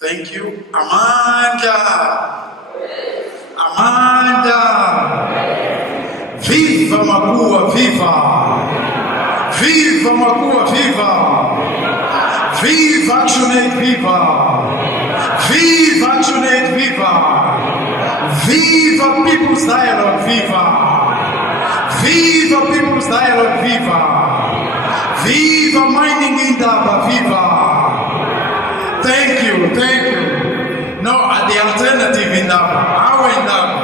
Thank you. Amanda. Amanda. Viva Makua, viva. Viva Makua, viva. Viva ActionAid, viva. Viva ActionAid, viva. Viva People's Dialogue, viva. Viva People's Dialogue, viva. Viva Mining Indaba, viva. Thank you, thank you. No, the alternative Indaba, our Indaba.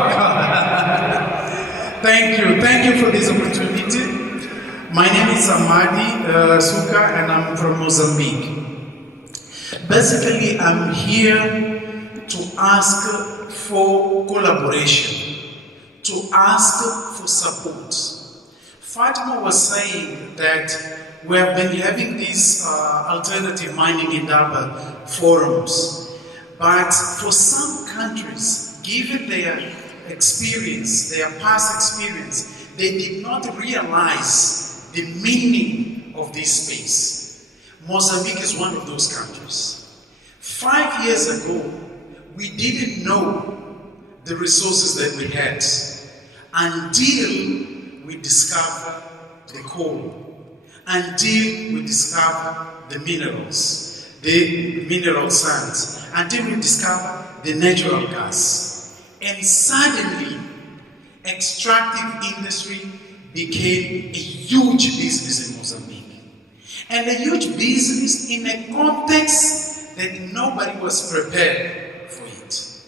Thank you for this opportunity. My name is Amadi Suka and I'm from Mozambique. Basically, I'm here to ask for collaboration, to ask for support. Fatima was saying that we have been having these alternative mining Indaba forums, but for some countries, given their experience, their past experience, they did not realize the meaning of this space. Mozambique is one of those countries. 5 years ago, we didn't know the resources that we had until we discovered the coal, until we discovered the minerals, the mineral sands, until we discovered the natural gas. And suddenly, extractive industry became a huge business in Mozambique. And a huge business in a context that nobody was prepared for it.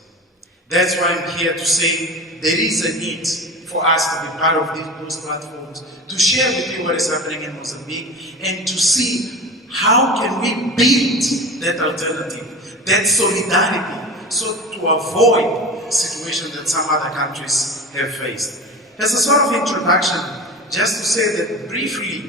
That's why I'm here to say there is a need for us to be part of those platforms, to share with you what is happening in Mozambique, and to see how can we build that alternative, that solidarity, so to avoid situations that some other countries have faced. As a sort of introduction, just to say that briefly,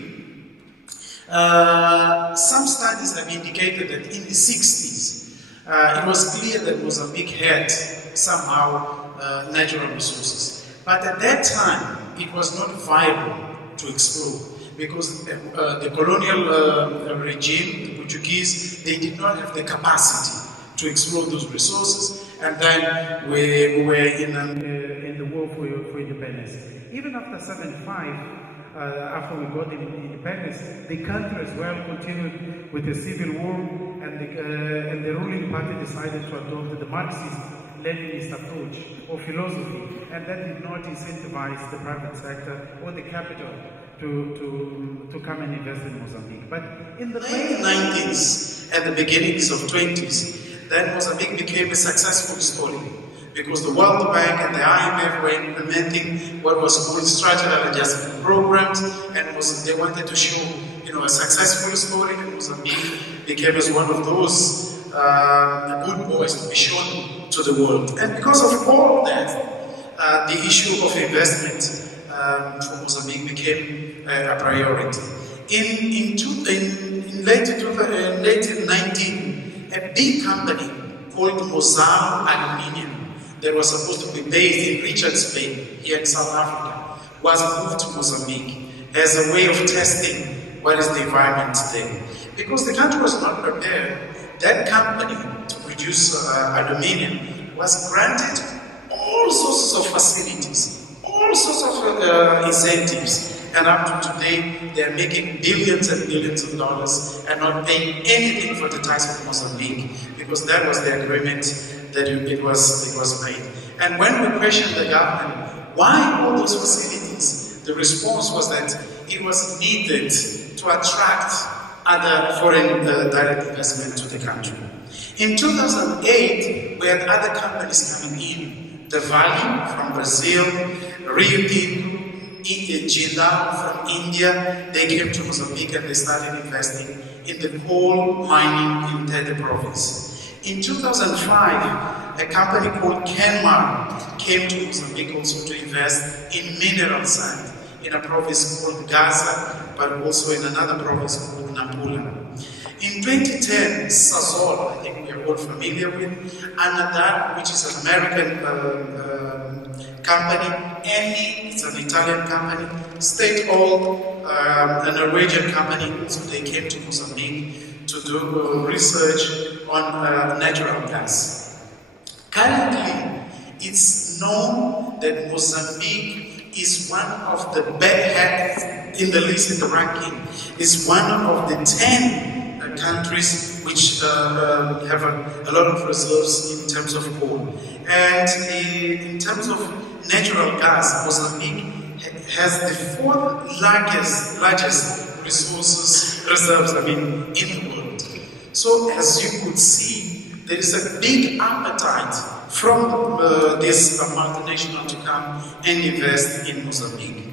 some studies have indicated that in the 60s, it was clear that Mozambique had somehow natural resources. But at that time, it was not viable to explore because the colonial regime, the Portuguese, they did not have the capacity to explore those resources. And then we were in the war for independence. Even after 75, after we got independence, the country as well continued with the civil war, and the ruling party decided to adopt the Marxist-Leninist approach or philosophy, and that did not incentivize the private sector or the capital to come and invest in Mozambique. But in the late 90s and the beginnings of 20s, then Mozambique became a successful story because the World Bank and the IMF were implementing what was called structural adjustment programs, and they wanted to show, a successful story, and Mozambique became as one of those good boys to be shown to the world. And because of all that, the issue of investment for Mozambique became a priority. In late 19, a big company called Mozal Aluminium that was supposed to be based in Richards Bay here in South Africa was moved to Mozambique as a way of testing what is the environment there. Because the country was not prepared, that company to produce aluminium was granted all sorts of facilities, all sorts of incentives. And up to today, they are making billions and billions of dollars and not paying anything for the ties of Mozambique, because that was the agreement that it was made. And when we questioned the government, why all those facilities, the response was that it was needed to attract other foreign direct investment to the country. In 2008, we had other companies coming in, the Vale from Brazil, Rio Tinto, Jindal from India. They came to Mozambique and they started investing in the coal mining in Tete province. In 2005, a company called Kenmar came to Mozambique also to invest in mineral sand in a province called Gaza, but also in another province called Nampula. In 2010, Sasol, I think we are all familiar with, Anadar, which is an American company, Eni, it's an Italian company, state-owned, a Norwegian company, so they came to Mozambique to do research on natural gas. Currently, it's known that Mozambique is one of the in the list, in the ranking, is one of the 10 countries which have a lot of reserves in terms of coal. And in terms of natural gas, Mozambique has the fourth largest reserves, in the world. So as you could see, there is a big appetite from this multinational to come and invest in Mozambique.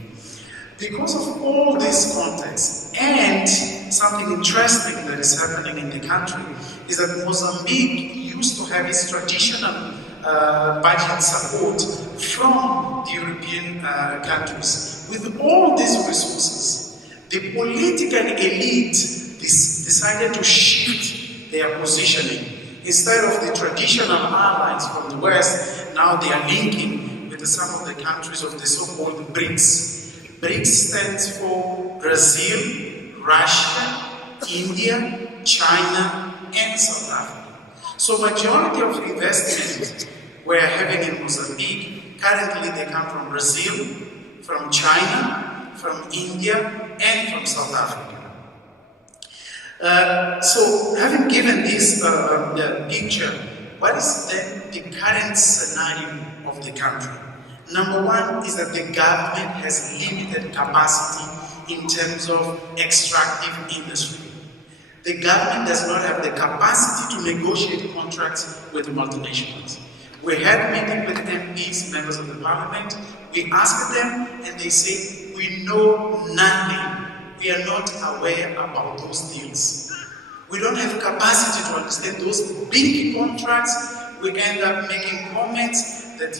Because of all these contexts, and something interesting that is happening in the country is that Mozambique used to have its traditional budget support from the European countries. With all these resources, the political elite decided to shift their positioning. Instead of the traditional allies from the West, now they are linking with some of the countries of the so-called BRICS. BRICS stands for Brazil, Russia, India, China, and South Africa. So majority of investment we're having in Mozambique, currently they come from Brazil, from China, from India, and from South Africa. So having given this picture, what is then the current scenario of the country? Number one is that the government has limited capacity in terms of extractive industry. The government does not have the capacity to negotiate contracts with multinationals. We had a meeting with MPs, members of the parliament. We asked them and they say, we know nothing. We are not aware about those deals. We don't have capacity to understand those big contracts. We end up making comments that,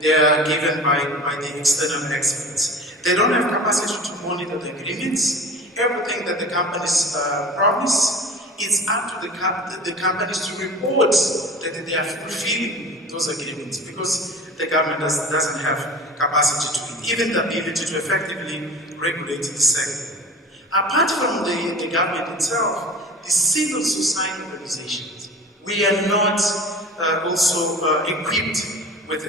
they are given by the external experts. They don't have capacity to monitor the agreements. Everything that the companies promise, it's up to the companies to report that they are fulfilling those agreements, because the government doesn't have capacity to it, even the ability to effectively regulate the sector. Apart from the government itself, the civil society organizations, we are not also equipped with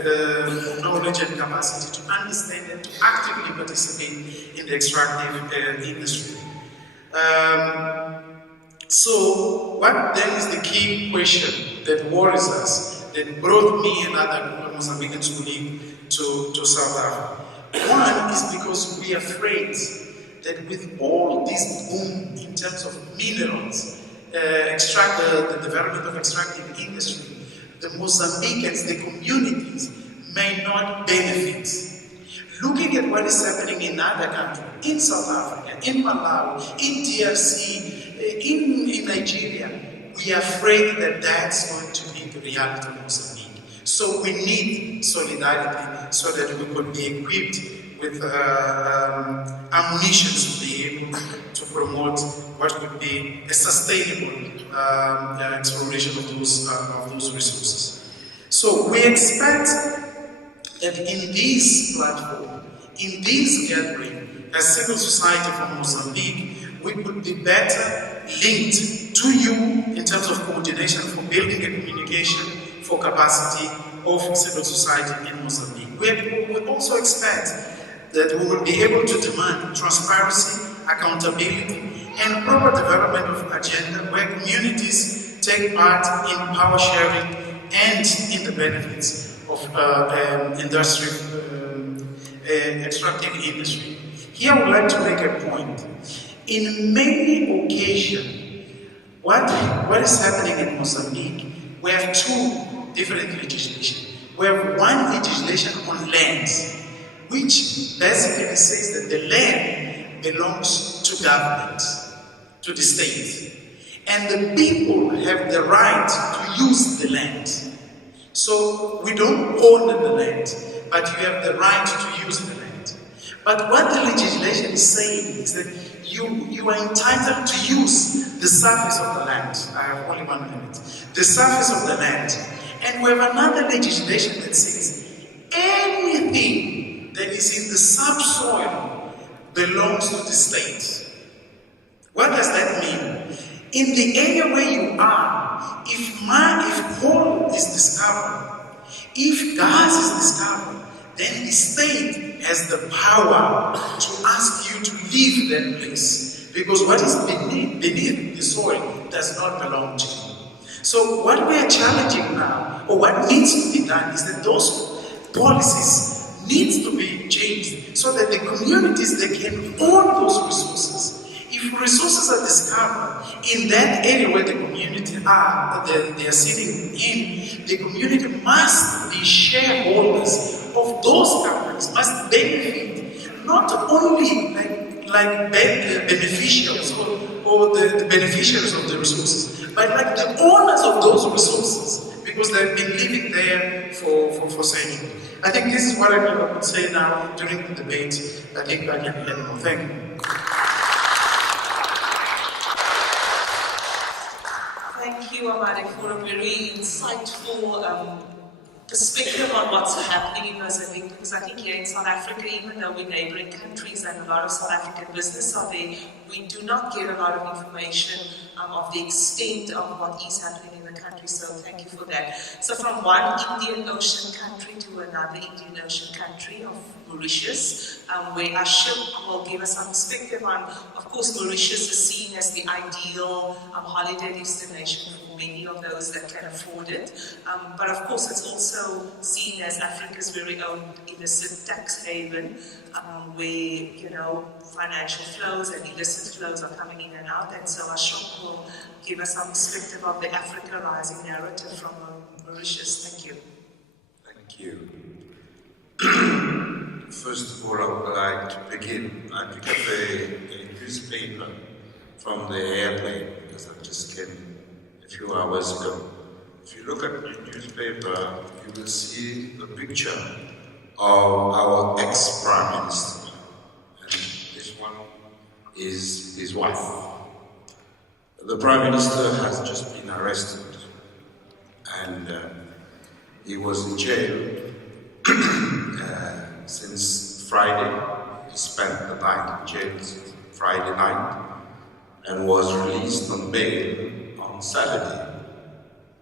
knowledge and capacity to understand and to actively participate in the extractive industry. So what then is the key question that worries us, that brought me and other Mozambicans to South Africa? One is because we are afraid that with all this boom in terms of minerals, the development of extractive industry, the Mozambicans, the communities, may not benefit. Looking at what is happening in other countries, in South Africa, in Malawi, in DRC, in Nigeria, we are afraid that that's going to be the reality of Mozambique. So we need solidarity so that we could be equipped with ammunition to be able to promote what would be a sustainable exploration of those resources. So we expect that in this platform, in this gathering, as civil society from Mozambique, we would be better linked to you in terms of coordination for building a communication for capacity of civil society in Mozambique. We also expect that we will be able to demand transparency, accountability, and proper development of agenda where communities take part in power sharing and in the benefits of extractive industry. Here I would like to make a point. In many occasions, what is happening in Mozambique, we have two different legislation. We have one legislation on land, which basically says that the land belongs to government, to the state. And the people have the right to use the land. So we don't own the land, but you have the right to use the land. But what the legislation is saying is that you are entitled to use the surface of the land. I have only 1 minute. The surface of the land. And we have another legislation that says anything that is in the subsoil belongs to the state. What does that mean? In the area where you are, if coal is discovered, if gas is discovered, then the state has the power to ask you to leave that place, because what is beneath the soil does not belong to you. So what we are challenging now, or what needs to be done, is that those policies need to be changed so that the communities, they can own those resources. If resources are discovered in that area where the community they are sitting in, the community must be shareholders of those companies, must benefit, not only like beneficiaries or the beneficiaries of the resources, but like the owners of those resources, because they've been living there for centuries. I think this is what I would say now during the debate. I think I can be more. Thank you. Thank you, Amade, for a very insightful perspective on what's happening in Mozambique, because I think here in South Africa, even though we're neighboring countries and a lot of South African business are there, we do not get a lot of information of the extent of what is happening in the country, so thank you for that. So from one Indian Ocean country to another Indian Ocean country of Mauritius, where Ashok will give us some perspective on, of course, Mauritius is seen as the ideal holiday destination for many of those that can afford it. But of course, it's also seen as Africa's very own illicit tax haven, where, you know, financial flows and illicit flows are coming in and out. And so Ashok will give us some perspective of the Africa rising narrative from Mauritius. Thank you. Thank you. First of all, I would like to begin. I picked up a newspaper from the airplane because I just came a few hours ago. If you look at the newspaper, you will see the picture of our ex-Prime Minister. And this one is his wife. The Prime Minister has just been arrested, and he was in jail since Friday. He spent the night in jail since Friday night and was released on bail on Saturday.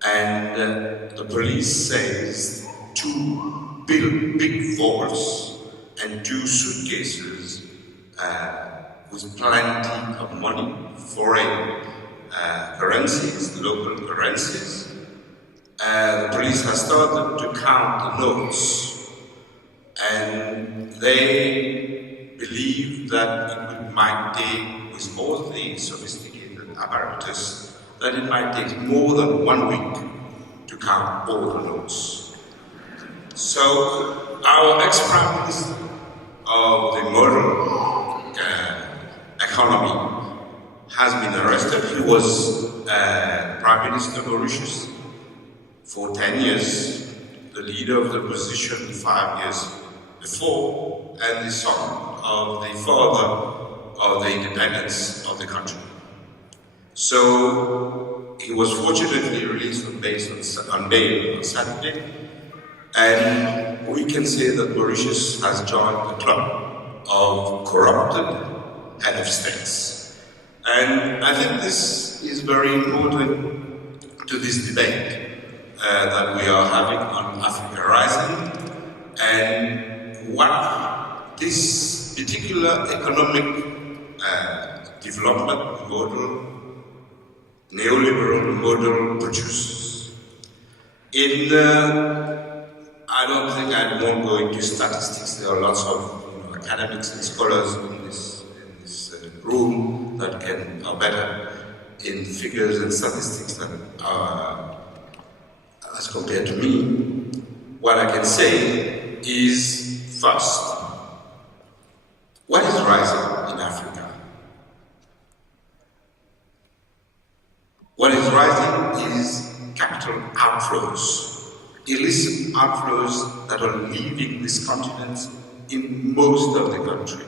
And the police says 2 big vaults and 2 suitcases with plenty of money, foreign currencies, local currencies. The police has started to count the notes, and they believe that it might take, with all the sophisticated apparatus, that it might take more than 1 week to count all the notes. So our ex-Prime Minister of the modern economy has been arrested. He was Prime Minister of Mauritius for 10 years, the leader of the opposition 5 years before, and the son of the father of the independence of the country. So he was fortunately released on bail on Saturday, and we can say that Mauritius has joined the club of corrupted head of states. And I think this is very important to this debate that we are having on Africa Rising, and what this particular economic development model, neoliberal model, produces. I don't think I won't go into statistics. There are lots of academics and scholars in this room that are better in figures and statistics than as compared to me. What I can say is, first, what is rising in Africa? What is rising is capital outflows, illicit outflows that are leaving this continent in most of the country.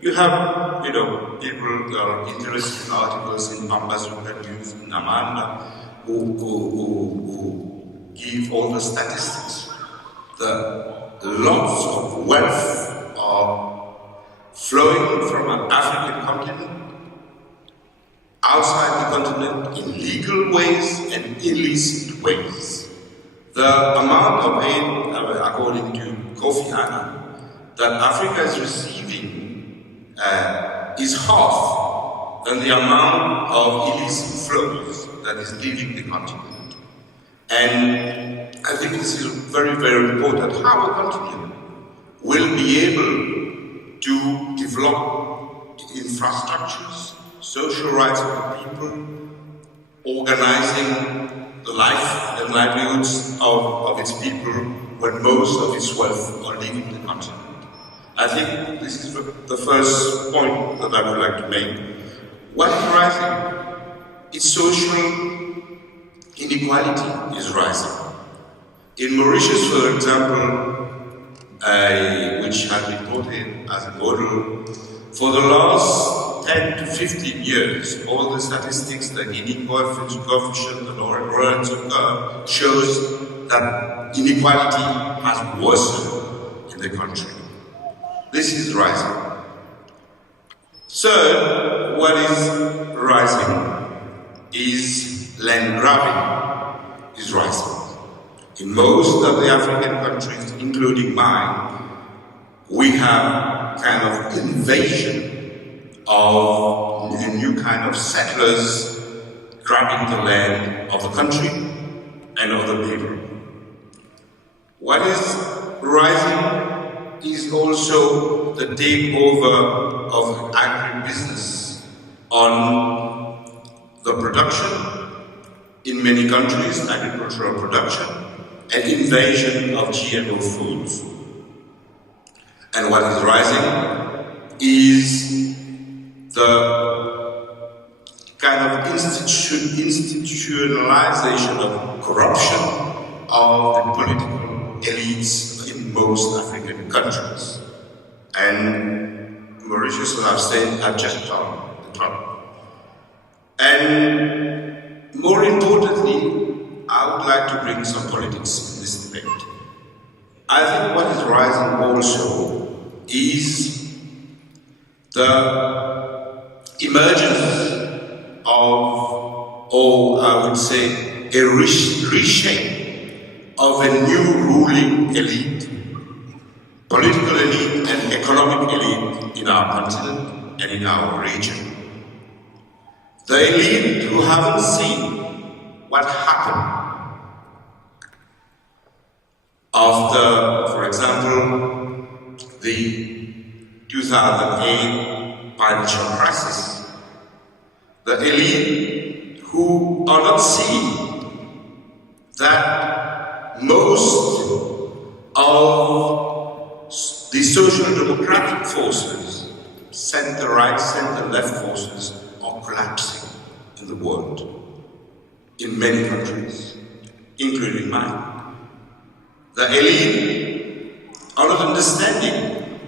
You have, people that are interested in articles in Pambazuka News, in Amanda, who give all the statistics. The lots of wealth are flowing from an African continent outside the continent in legal ways and illicit ways. The amount of aid, according to Kofi Annan, that Africa is receiving is half than the amount of illicit flows that is leaving the continent. And I think this is very, very important. How a continent will be able to develop infrastructures, social rights of the people, organizing the life and livelihoods of its people when most of its wealth are leaving the continent. I think this is the first point that I would like to make. What is rising? Its social inequality is rising. In Mauritius, for example, which has been brought in as a model, for the last 10 to 15 years, all the statistics, the Gini coefficient, the Lorenzo curve, shows that inequality has worsened in the country. This is rising. Third, what is rising is land grabbing is rising. In most of the African countries, including mine, we have kind of invasion of a new kind of settlers grabbing the land of the country and of the people. What is rising is also the takeover of agribusiness on the production in many countries, agricultural production, and invasion of GMO foods. And what is rising is the kind of institutionalization of corruption of the political elites in most African countries. And Mauritius, as I've said, have just done the top. And more importantly, I would like to bring some politics in this debate. I think what is rising also is the emergence of, or I would say, a reshape of a new ruling elite, political elite and economic elite in our continent and in our region. The elite who haven't seen what happened after, for example, the 2008 financial crisis. The elite who are not seeing that most of the social democratic forces, center-right, center-left forces, are collapsing in the world. In many countries, including mine. The elite are not understanding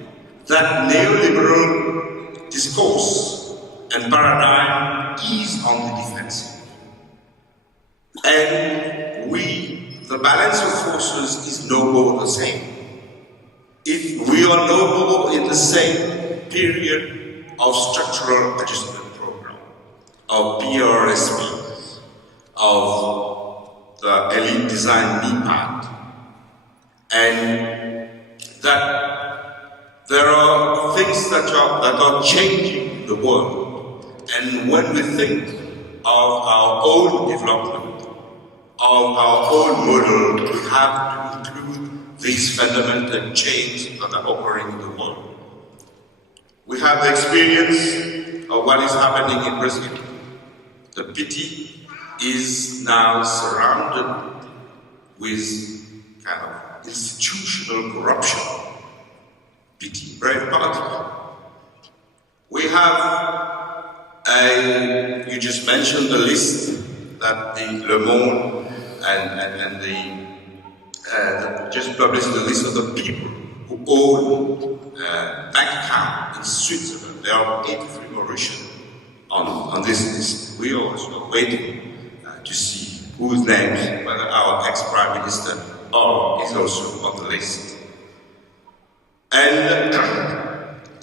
that neoliberal discourse and paradigm is on the defensive. And the balance of forces is no more the same. If we are no more in the same period of structural adjustment program, of PRSP, of the elite design NEPAD, and that there are things that are changing the world. And when we think of our own development, of our own model, we have to include these fundamental changes that are occurring in the world. We have the experience of what is happening in Brazil. The pity is now surrounded with kind of institutional corruption. Pity, brave party. We have you just mentioned the list that the Le Monde and the just published the list of the people who own bank account in Switzerland. There are 83 Mauritians on this list. We are also waiting to see whose names, whether our ex-Prime Minister is also on the list. And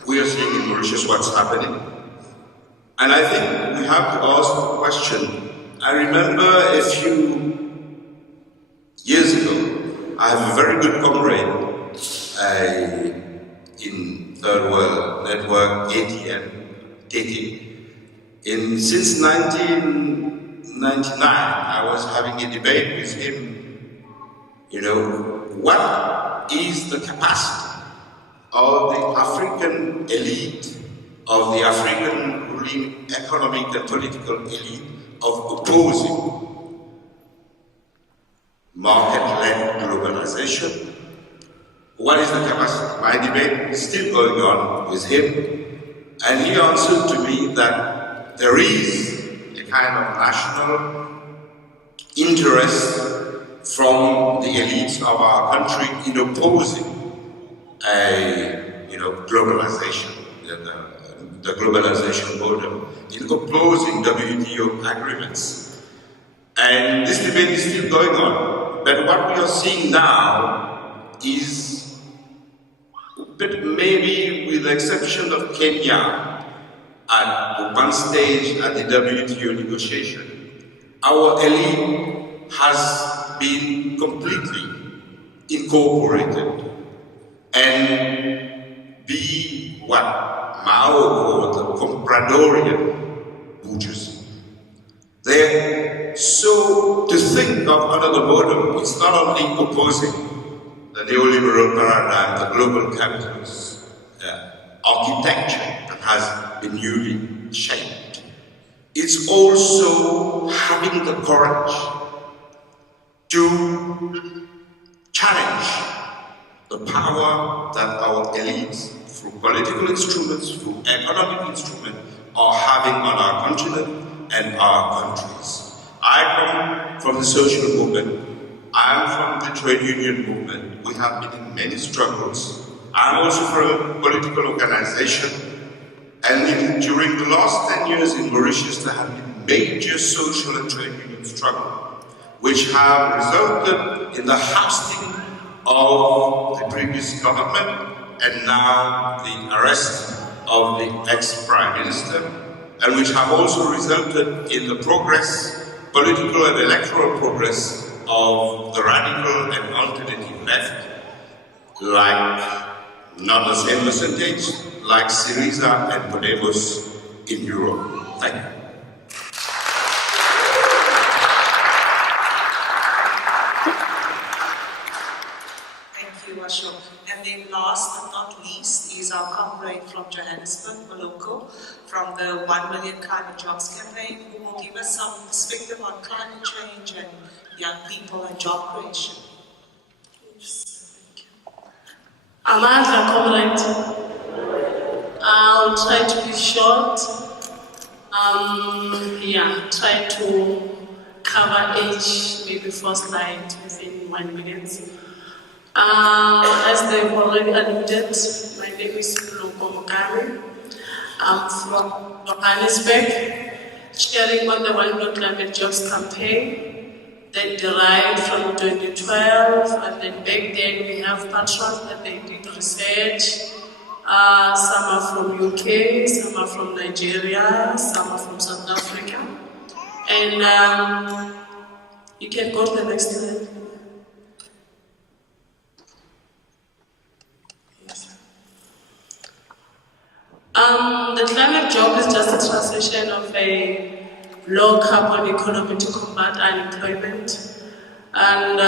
we are seeing in Mauritius what's happening. And I think we have to ask the question. I remember a few years ago, I have a very good comrade in Third World Network, ATN, since 1999, I was having a debate with him, what is the capacity of the African elite, of the African ruling economic and political elite, of opposing market-led globalization? What is the capacity? My debate is still going on with him, and he answered to me that there is a kind of national interest from the elites of our country in opposing globalization, the globalization model, in opposing WTO agreements. And this debate is still going on. But what we are seeing now is, but maybe with the exception of Kenya, at one stage at the WTO negotiation, our elite has been completely incorporated and be what Mao called the compradorian bourgeoisie. So to think of another model is not only opposing the neoliberal paradigm, the global capitalist architecture that has been newly shaped. It's also having the courage to challenge the power that our elites, through political instruments, through economic instruments, are having on our continent and our countries. I come from the social movement. I am from the trade union movement. We have been in many struggles. I am also from a political organization. And during the last 10 years in Mauritius, there have been major social and trade union struggles, which have resulted in the ousting of the previous government and now the arrest of the ex-prime minister, and which have also resulted in the progress, political and electoral progress, of the radical and alternative left, like, not the same percentage, like Syriza and Podemos in Europe. Thank you. Thank you, Ashok. And then last but not least is our comrade from Johannesburg, Maloko, from the 1 Million Climate Jobs Campaign, who will give us some perspective on climate change and young people and job creation. Amandla, comrade. I'll try to be short. Try to cover each, maybe 4 slides within 1 minute. As they've already alluded, my name is Maloko Mokami. I'm from Johannesburg, sharing on the 1 Million Climate Jobs Campaign that derived from 2012, and then back then we have patrons that they did research. Some are from UK, some are from Nigeria, some are from South Africa. And you can go to the next slide. Yes. The climate job is just a transition of a low carbon economy to combat unemployment. And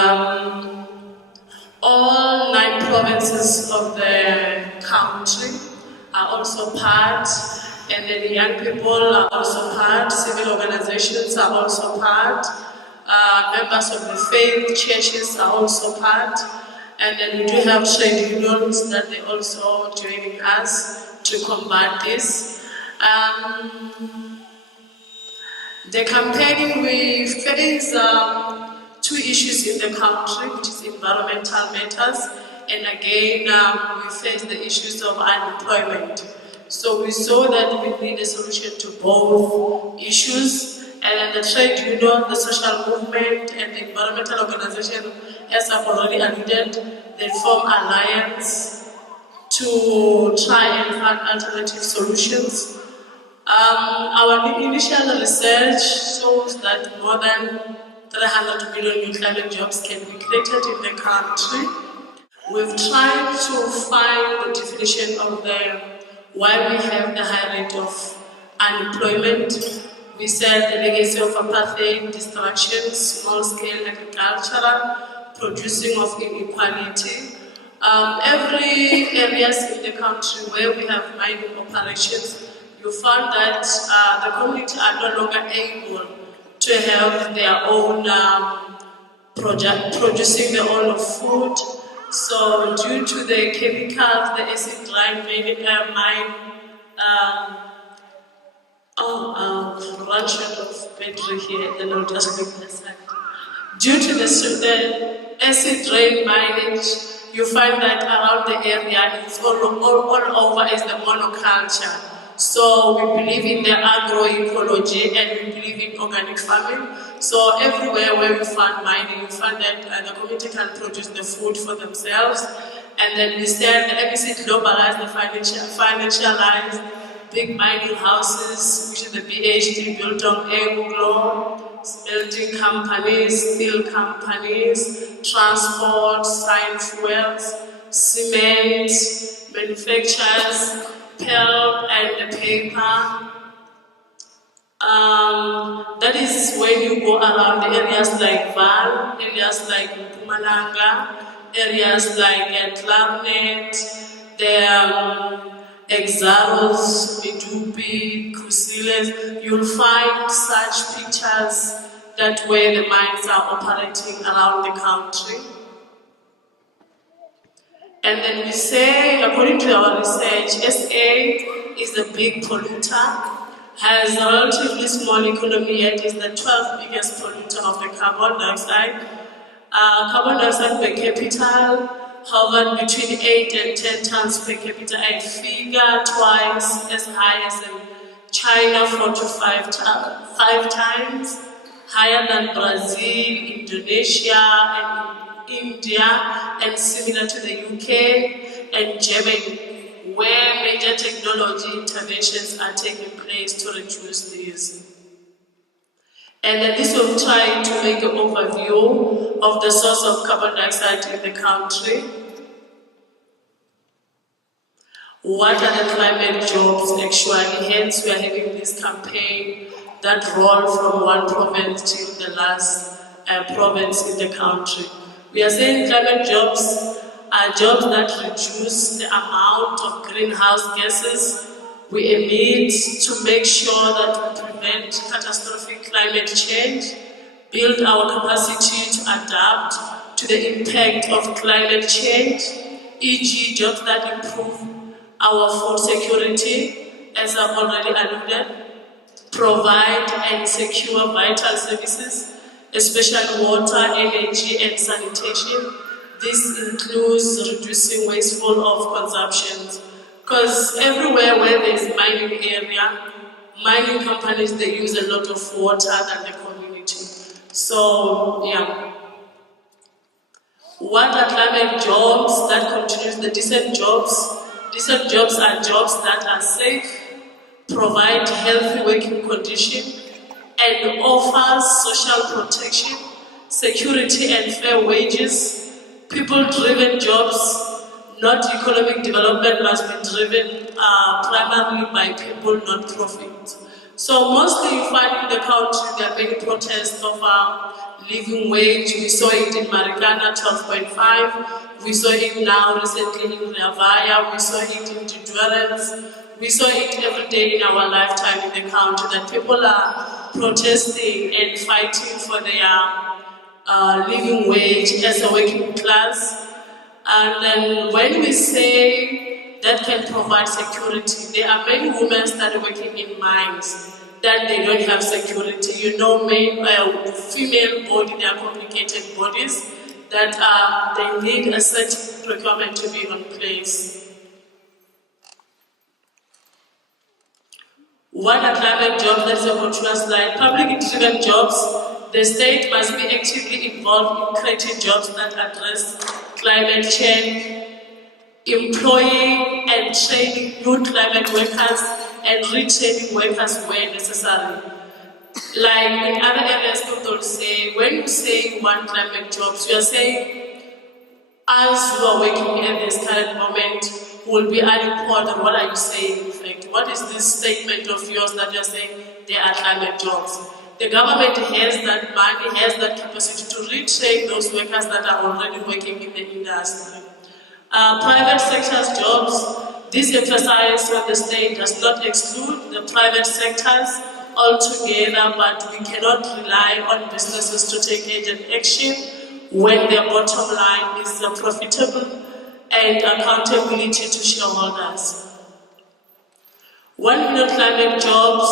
all 9 provinces of the country are also part, and then the young people are also part, civil organizations are also part, members of the faith churches are also part, and then we do have trade unions that they also joining us to combat this. The campaign, we face 2 issues in the country, which is environmental matters, and again, we face the issues of unemployment. So we saw that we need a solution to both issues, and the trade union, the social movement, and the environmental organization, as I've already alluded, they form alliance to try and find alternative solutions. Our initial research shows that more than 300 million new climate jobs can be created in the country. We've tried to find the definition of why we have the high rate of unemployment. We said the legacy of apartheid, destruction, small-scale agricultural, producing of inequality. Every areas in the country where we have mining operations, you found that the community are no longer able to have their own producing their own food. So due to the chemicals, the acid rain made mine, run short of battery here, and I'll just leave that side. Due to the acid rain minage, you find that around the area, it's all over is the monoculture. So we believe in the agroecology and we believe in organic farming. So everywhere where we find mining, we find that the community can produce the food for themselves. And then we said the MEC globalized the financialized big mining houses, which is the PhD built on Anglo, smelting companies, steel companies, transport, science fuels, cement, manufacturers, pulp and paper. That is when you go around the areas like Val, areas like Mpumalanga, areas like Clarinet, the Exaros, Midupi, Kusiles, you'll find such pictures that where the mines are operating around the country. And then we say, according to our research, SA is the big polluter, has a relatively small economy, yet is the 12th biggest polluter of the carbon dioxide. Carbon dioxide per capita hovered between 8 and 10 tons per capita, a figure twice as high as in China, 4 to 5 times, higher than Brazil, Indonesia, and India, and similar to the UK and Germany, where major technology interventions are taking place to reduce these. And then this will try to make an overview of the source of carbon dioxide in the country. What are the climate jobs actually? Hence we are having this campaign that roll from one province to the last province in the country. We are saying climate jobs are jobs that reduce the amount of greenhouse gases we emit to make sure that we prevent catastrophic climate change, build our capacity to adapt to the impact of climate change, e.g. jobs that improve our food security, as I've already alluded, provide and secure vital services, especially water, energy, and sanitation. This includes reducing wasteful of consumptions. Because everywhere where there is mining area, mining companies, they use a lot of water than the community. So, yeah. What are climate jobs? That continues the decent jobs. Decent jobs are jobs that are safe, provide healthy working conditions, and offers social protection, security and fair wages. People-driven jobs, not economic development, must be driven primarily by people, not profit. So mostly you find in the country there are many protests of living wage. We saw it in Marikana, 12.5. We saw it now recently in Ravaya. We saw it in Dudwarens. We saw it every day in our lifetime in the country that people are protesting and fighting for their living wage as a working class. And then when we say that can provide security, there are many women that are working in mines that they don't have security. You know, female body, they are complicated bodies that they need a certain requirement to be on place. What are climate jobs? That's a continuous slide. Public-driven jobs. The state must be actively involved in creating jobs that address climate change. employing and training new climate workers and retraining workers where necessary. Like in other areas, people say, when you say you want climate jobs, you are saying, as you are working at this current moment, will be unemployed. And what are you saying, in fact? What is this statement of yours that you're saying they are climate jobs? The government has that money, has that capacity to retrain those workers that are already working in the industry. Private sector's jobs, this emphasis on the state does not exclude the private sectors altogether, but we cannot rely on businesses to take agent action when their bottom line is profitable and accountability to shareholders. 1 million climate jobs,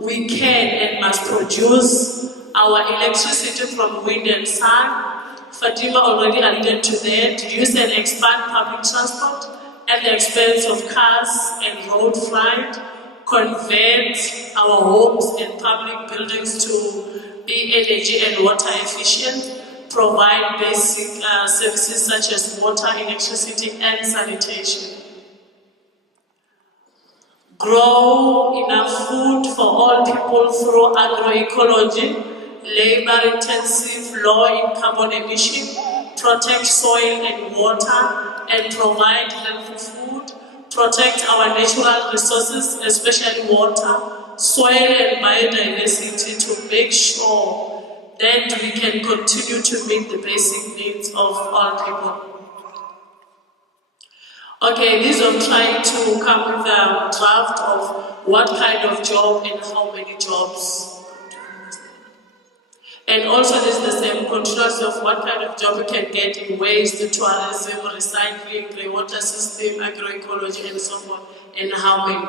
we can and must produce our electricity from wind and sun. Fatima already alluded to that. Use and expand public transport at the expense of cars and road freight. Convert our homes and public buildings to be energy and water efficient. Provide basic services such as water, electricity, and sanitation. Grow enough food for all people through agroecology, labor-intensive, low in carbon emission, protect soil and water, and provide healthy food, protect our natural resources, especially water, soil, and biodiversity to make sure that we can continue to meet the basic needs of all people. Okay, these are trying to come with a draft of what kind of job and how many jobs. And also this is the same continuity of what kind of job you can get in waste, tourism, recycling, greywater system, agroecology, and so forth, and how many.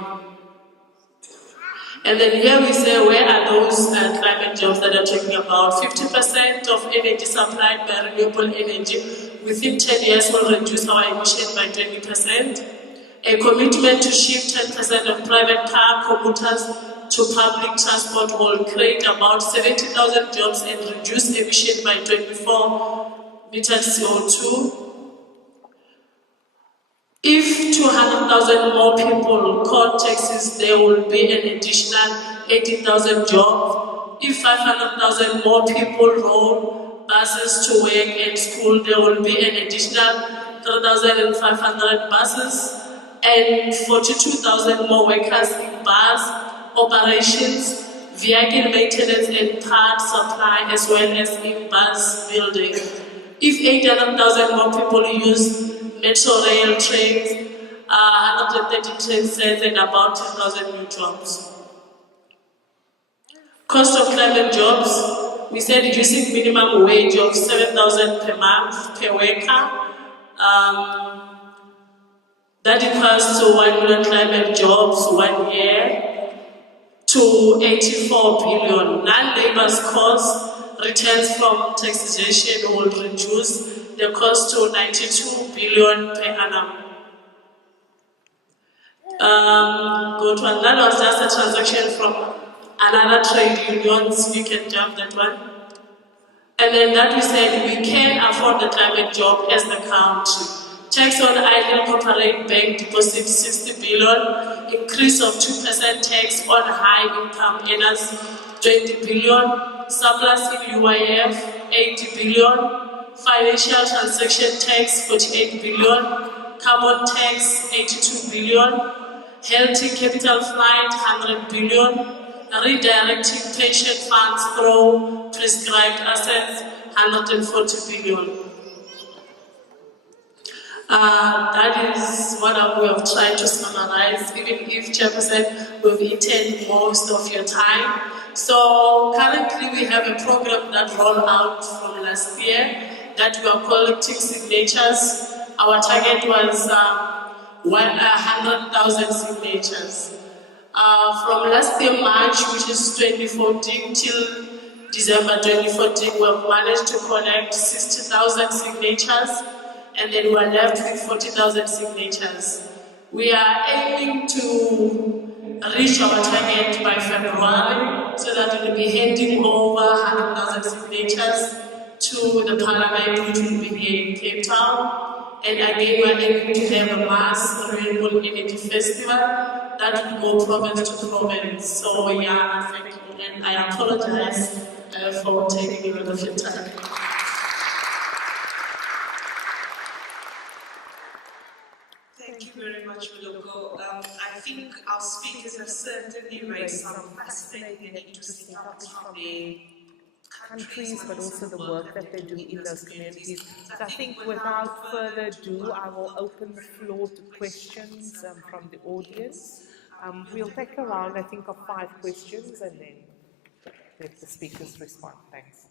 And then here we say, where are those climate jobs that are talking about? 50% of energy supplied by renewable energy within 10 years will reduce our emission by 20%. A commitment to shift 10% of private car commuters to public transport will create about 70,000 jobs and reduce emission by 24 meters CO2. If 200,000 more people call taxis, there will be an additional 80,000 jobs. If 500,000 more people roll buses to work and school, there will be an additional 3,500 buses and 42,000 more workers in bus operations, vehicle maintenance and part supply, as well as in bus building. If 800,000 more people use metro rail trains, 130 train sets, and about 10,000 new jobs. Cost of climate jobs, we said reducing minimum wage of 7,000 per month per worker. That equals to 1 million climate jobs 1 year to 84 billion. Non-labor's costs, returns from taxation will reduce the cost to 92 billion per annum. Go to another, was just a transaction from another trade union, so you can jump that one. And then that we said we can afford the climate job as the country. Tax on idle corporate bank deposits 60 billion, increase of 2% tax on high income earners 20 billion, surplus in UIF 80 billion, financial transaction tax 48 billion, carbon tax 82 billion, healthy capital flight 100 billion, redirecting pension funds through prescribed assets 140 billion. That is what we have tried to summarize, even if Chairperson, we've eaten most of your time. So currently we have a program that rolled out from last year that we are collecting signatures. Our target was 100,000 signatures. From last year March, which is 2014, till December 2014, we have managed to collect 60,000 signatures, and then we are left with 40,000 signatures. We are aiming to reach our target by February, so that we will be handing over 100,000 signatures to the Parliament, which will be here in Cape Town. And again, we're aiming to have a mass renewable energy festival that will go province to province. So yeah, thank you. And I apologize for taking a lot of your time. Thank you very much, Moloko. I think our speakers have certainly raised some fascinating and interesting topics from their countries, but also the work that they do in those communities. So I think without further ado, I will open the floor to questions from the audience. We'll take a round, I think, of 5 questions and then let the speakers respond. Thanks.